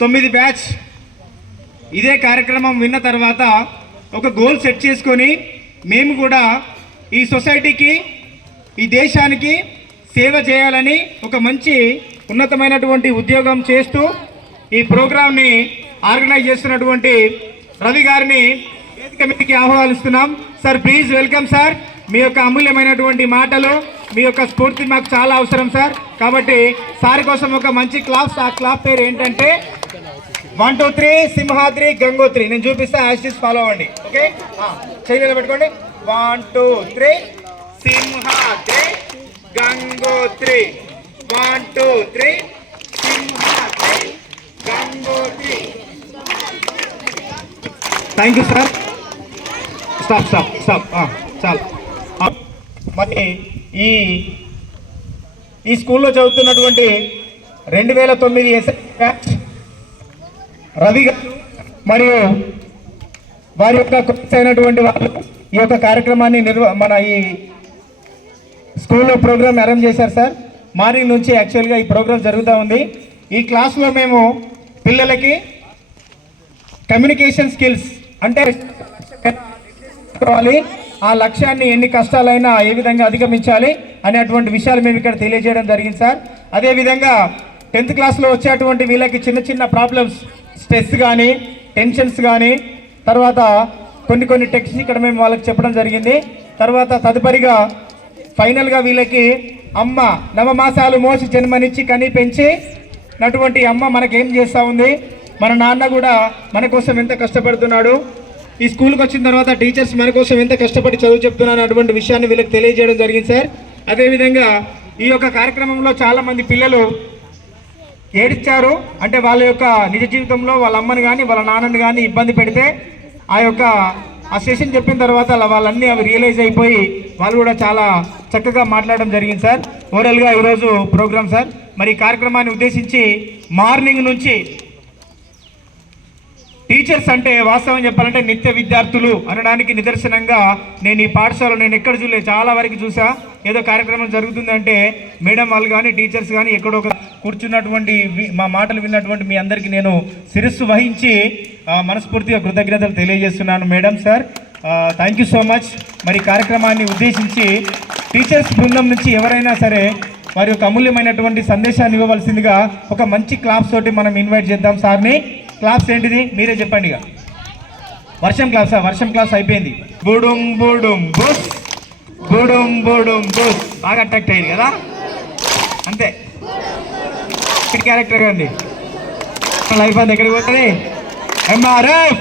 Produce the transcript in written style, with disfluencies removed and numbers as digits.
9 batch ఇదే కార్యక్రమం విన్న తర్వాత ఒక గోల్ సెట్ చేసుకొని మేము కూడా ఈ సొసైటీకి ఈ దేశానికి సేవ చేయాలని ఒక మంచి ఉన్నతమైనటువంటి ఉద్యోగం చేస్తూ ఈ ప్రోగ్రామ్ని ఆర్గనైజ్ చేస్తున్నటువంటి రవి గారిని వేదిక మీదకి ఆహ్వానిస్తున్నాం. Sir please welcome sir. మీ యొక్క అమూల్యమైనటువంటి మాటలు మీ యొక్క స్ఫూర్తి మాకు చాలా అవసరం సార్. కాబట్టి సార్ కోసం ఒక మంచి క్లాప్, ఆ క్లాప్ పేరు ఏంటంటే 1 2 3 సింహాద్రి గంగోత్రి. నేను చూపిస్తా, యాస్టిస్ ఫాలో అవ్వండి. ఓకే, చేతులు పెట్టుకోండి. 1 2 3 Simhadri Gangotri. 1 2 3 Simhadri Gangotri. Thank you sir. Stop stop stop. చాలు. మరి ఈ స్కూల్లో చదువుతున్నటువంటి 2009 ఎస్ఐ బ్యాచ్ రవి గారు మరియు వారి యొక్క కోర్స్ అయినటువంటి వాళ్ళు ఈ యొక్క కార్యక్రమాన్ని మన ఈ స్కూల్లో ప్రోగ్రామ్ అరేంజ్ చేశారు సార్. మార్నింగ్ నుంచి యాక్చువల్గా ఈ ప్రోగ్రామ్ జరుగుతూ ఉంది. ఈ క్లాస్లో మేము పిల్లలకి కమ్యూనికేషన్ స్కిల్స్ అంటే ఆ లక్ష్యాన్ని ఎన్ని కష్టాలైనా ఏ విధంగా అధిగమించాలి అనేటువంటి విషయాలు మేము ఇక్కడ తెలియజేయడం జరిగింది సార్. అదేవిధంగా 10th క్లాస్లో వచ్చేటువంటి వీళ్ళకి చిన్న చిన్న ప్రాబ్లమ్స్, స్ట్రెస్ కానీ టెన్షన్స్ కానీ, తర్వాత కొన్ని టెక్స్ట్ ఇక్కడ మేము వాళ్ళకి చెప్పడం జరిగింది. తర్వాత తదుపరిగా ఫైనల్గా వీళ్ళకి అమ్మ నవమాసాలు మోసి జన్మనిచ్చి కని పెంచి నటువంటి అమ్మ మనకేం చేస్తూ ఉంది, మన నాన్న కూడా మన కోసం ఎంత కష్టపడుతున్నాడు, ఈ స్కూల్కి వచ్చిన తర్వాత టీచర్స్ మన కోసం ఎంత కష్టపడి చదువు చెప్తున్నారు అటువంటి విషయాన్ని వీళ్ళకి తెలియజేయడం జరిగింది సార్. అదేవిధంగా ఈ యొక్క కార్యక్రమంలో చాలామంది పిల్లలు ఏడ్చారు. అంటే వాళ్ళ యొక్క నిజ జీవితంలో వాళ్ళ అమ్మని కానీ వాళ్ళ నాన్నని కానీ ఇబ్బంది పెడితే ఆ సెషన్ చెప్పిన తర్వాత వాళ్ళన్నీ అవి రియలైజ్ అయిపోయి వాళ్ళు కూడా చాలా చక్కగా మాట్లాడడం జరిగింది సార్. ఓవరాల్గా ఈరోజు ప్రోగ్రామ్ సార్. మరి ఈ కార్యక్రమాన్ని ఉద్దేశించి మార్నింగ్ నుంచి టీచర్స్ అంటే వాస్తవం చెప్పాలంటే నిత్య విద్యార్థులు అనడానికి నిదర్శనంగా నేను ఈ పాఠశాలలో నేను ఎక్కడ చూడలేదు, చాలా వరకు చూసా. ఏదో కార్యక్రమం జరుగుతుందంటే మేడం వాళ్ళు కానీ టీచర్స్ కానీ ఎక్కడో కూర్చున్నటువంటి మా మాటలు విన్నటువంటి మీ అందరికీ నేను శిరస్సు వహించి మనస్ఫూర్తిగా కృతజ్ఞతలు తెలియజేస్తున్నాను. Madam sir, thank you so much. మరి కార్యక్రమాన్ని ఉద్దేశించి టీచర్స్ బృందం నుంచి ఎవరైనా సరే వారి యొక్క అమూల్యమైనటువంటి సందేశాన్ని ఇవ్వవలసిందిగా ఒక మంచి క్లాప్స్ తోటి మనం ఇన్వైట్ చేద్దాం సార్ని. క్లాప్స్ ఏంటిది మీరే చెప్పండి. ఇక వర్షం క్లాసా? వర్షం క్లాస్ అయిపోయింది. బుడుం బుడుం బుస్, బుడుం బుడుం బుస్. బాగా అట్రాక్ట్ అయ్యింది కదా, అంతే. క్యారెక్టర్ అండి. లైఫ్ అంతా ఎక్కడికి పోతుంది? MRF